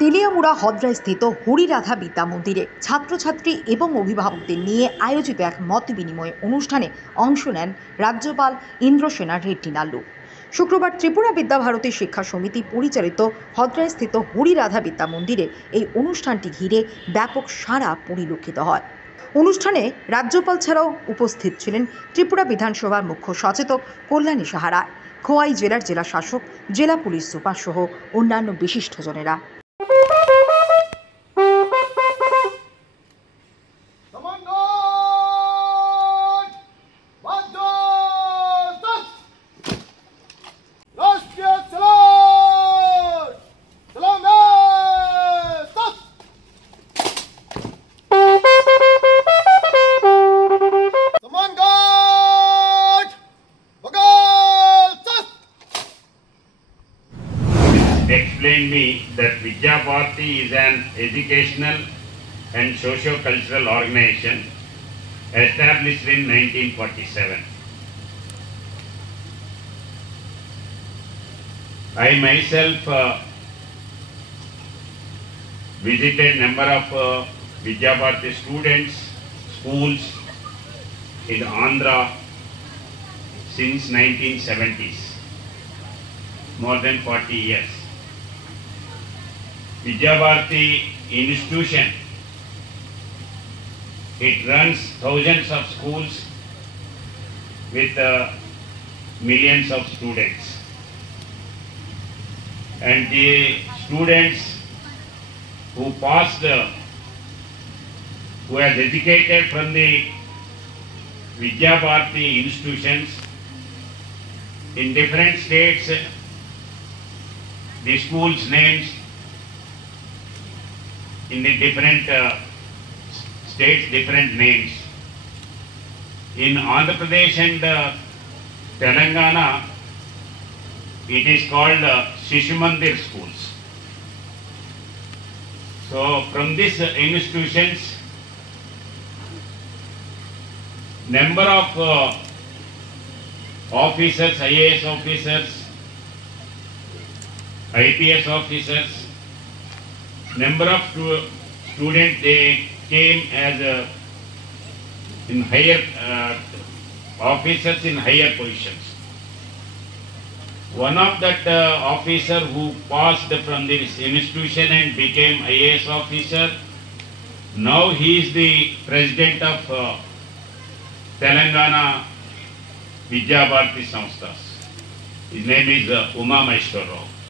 তেলিয়ামুড়া হদ্রায় স্থিত হরিরাধা বিদ্যা মন্দিরে ছাত্রছাত্রী এবং অভিভাবকদের নিয়ে আয়োজিত এক মত বিনিময় অনুষ্ঠানে অংশ নেন রাজ্যপাল ইন্দ্রসেনা রেড্ডি নাল্লু। শুক্রবার ত্রিপুরা বিদ্যাভারতী শিক্ষা সমিতি পরিচালিত হদ্রায় স্থিত হরিরাধা বিদ্যা মন্দিরে এই অনুষ্ঠানটি ঘিরে ব্যাপক সাড়া পরিলক্ষিত হয়। অনুষ্ঠানে রাজ্যপাল ছাড়াও উপস্থিত ছিলেন ত্রিপুরা বিধানসভার মুখ্য সচেতক কল্যাণী সাহা, খোয়াই জেলার জেলা শাসক, জেলা পুলিশ সুপার সহ অন্যান্য বিশিষ্টজনেরা। Explained me that Vidya Bharati is an educational and socio-cultural organization established in 1947. I myself visited number of Vidya Bharati students, schools in Andhra since 1970s, more than 40 years. Vidya Bharati institution, it runs thousands of schools with millions of students, and the students who passed, who has educated from the Vidya Bharati institutions in different states, the schools names in the different states, different names. In Andhra Pradesh and Telangana, it is called Shishu Mandir schools. So from these institutions, number of officers, IAS officers, IPS officers, number of students, they came as in higher officers in higher positions. One of that officer who passed from this institution and became IAS officer, now he is the president of Telangana Vidya Bharati Samsthas. His name is Uma Maheshwar Rao.